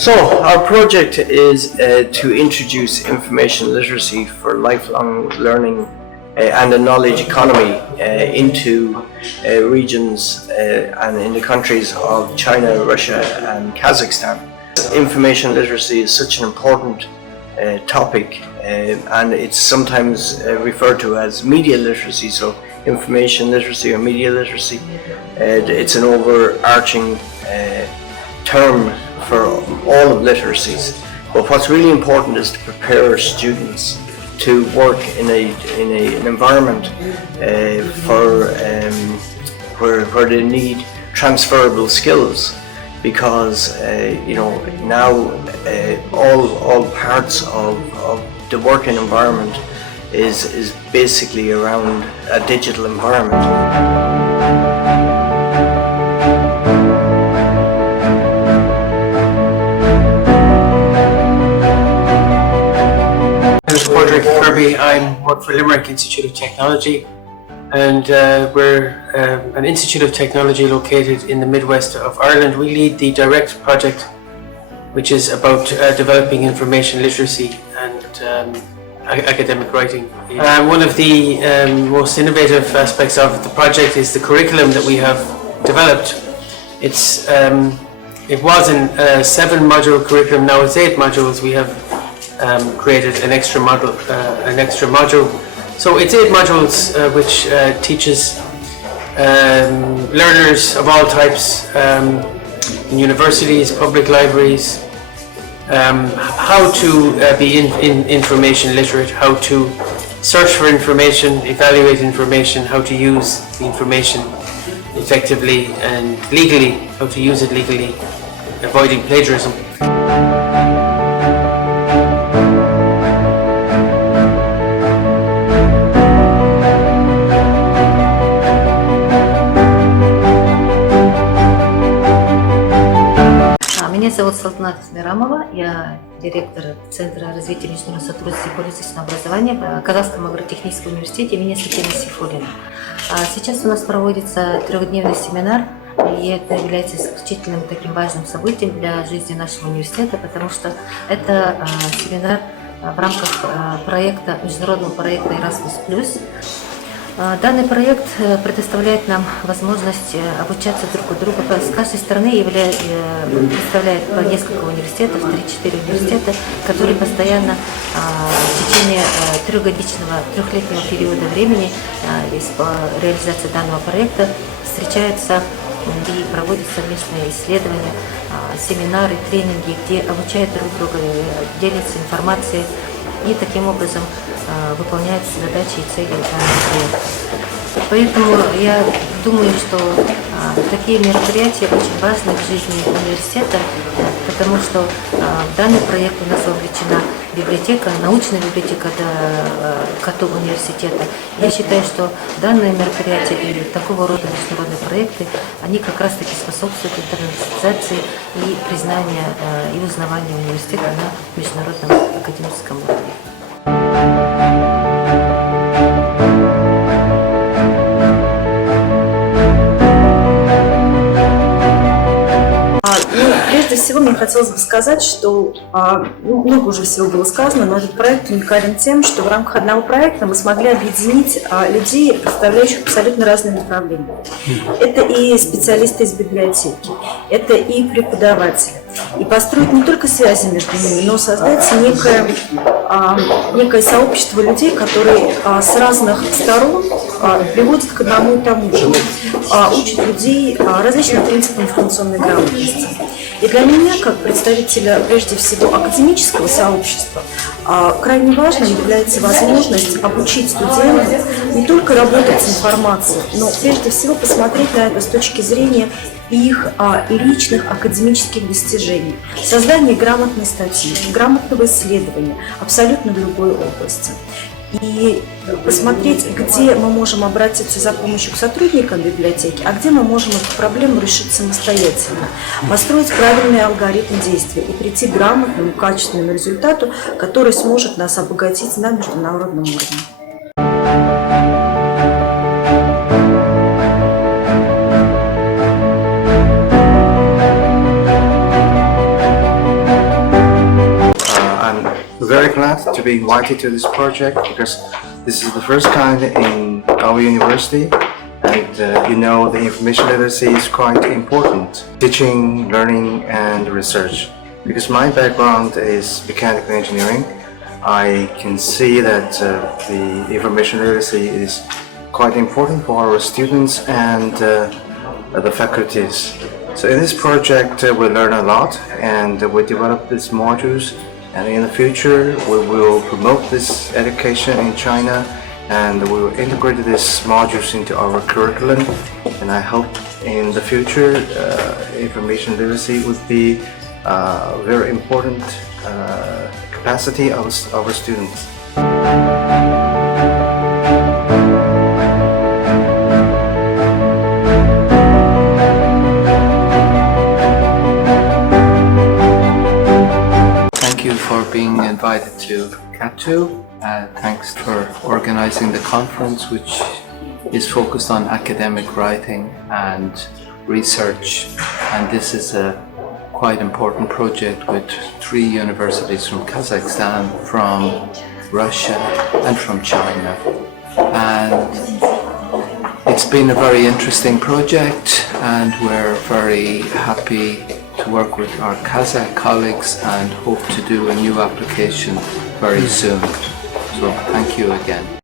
So our project is to introduce information literacy for lifelong learning and a knowledge economy into regions and in the countries of China, Russia and Kazakhstan. Information literacy is such an important topic and it's sometimes referred to as media literacy, so information literacy or media literacy. It's an overarching term for all of literacies, but what's really important is to prepare students to work in an environment where they need transferable skills, because now all parts of the working environment is basically around a digital environment. I work for Limerick Institute of Technology, and we're an institute of technology located in the Midwest of Ireland. We lead the DIREKT project, which is about developing information literacy and academic writing. One of the most innovative aspects of the project is the curriculum that we have developed. It was in a 7-module curriculum, now it's 8 modules. We have created an extra module. So it's 8 modules which teaches learners of all types in universities, public libraries, how to be information literate, how to search for information, evaluate information, how to use the information effectively and legally, how to use it legally, avoiding plagiarism. Меня зовут Sultan, я директор Центра развития международного сотрудничества и полицейского образования в Казахском агротехническом университете имени Сакена Сeifullin. Сейчас у нас проводится 3-дневный семинар, и это является исключительным таким важным событием для жизни нашего университета, потому что это семинар в рамках международного проекта Erasmus+. Данный проект предоставляет нам возможность обучаться друг у друга. С каждой страны представляет по несколько университетов, 3-4 университета, которые постоянно в течение трехлетнего периода времени реализации данного проекта встречаются и проводят совместные исследования, семинары, тренинги, где обучают друг друга, делятся информацией и таким образом выполняют задачи и цели данного проекта. Поэтому я думаю, что такие мероприятия очень важны в жизни университета, потому что в данный проект у нас вовлечена библиотека, научная библиотека университета. Я считаю, что данные мероприятия или такого рода международные проекты, они как раз таки способствуют интернационализации и признанию и узнаванию университета на международном академическом уровне. Прежде всего, мне хотелось бы сказать, что много уже всего было сказано, но этот проект уникален тем, что в рамках одного проекта мы смогли объединить людей, представляющих абсолютно разные направления. Это и специалисты из библиотеки, это и преподаватели. И построить не только связи между ними, но создать некое сообщество людей, которые с разных сторон приводят к одному и тому же, учат людей различным принципам информационной грамотности. И для меня, как представителя, прежде всего, академического сообщества, крайне важной является возможность обучить студентов не только работать с информацией, но прежде всего посмотреть на это с точки зрения их личных академических достижений, создание грамотной статьи, грамотного исследования абсолютно в любой области. И посмотреть, где мы можем обратиться за помощью к сотрудникам библиотеки, а где мы можем эту проблему решить самостоятельно, построить правильный алгоритм действия и прийти к грамотному, качественному результату, который сможет нас обогатить на международном уровне. to be invited to this project because this is the first kind in our university, and the information literacy is quite important. Teaching, learning, and research. Because my background is mechanical engineering, I can see that the information literacy is quite important for our students and the faculties. So in this project we learn a lot, and we develop these modules, and in the future we will promote this education in China, and we will integrate these modules into our curriculum, and I hope in the future information literacy would be a very important capacity of our students. Thank you for being invited to CATU. Thanks for organizing the conference, which is focused on academic writing and research. And this is a quite important project with 3 universities from Kazakhstan, from Russia and from China. And it's been a very interesting project, and we're very happy to work with our Kazakh colleagues and hope to do a new application very soon. So thank you again.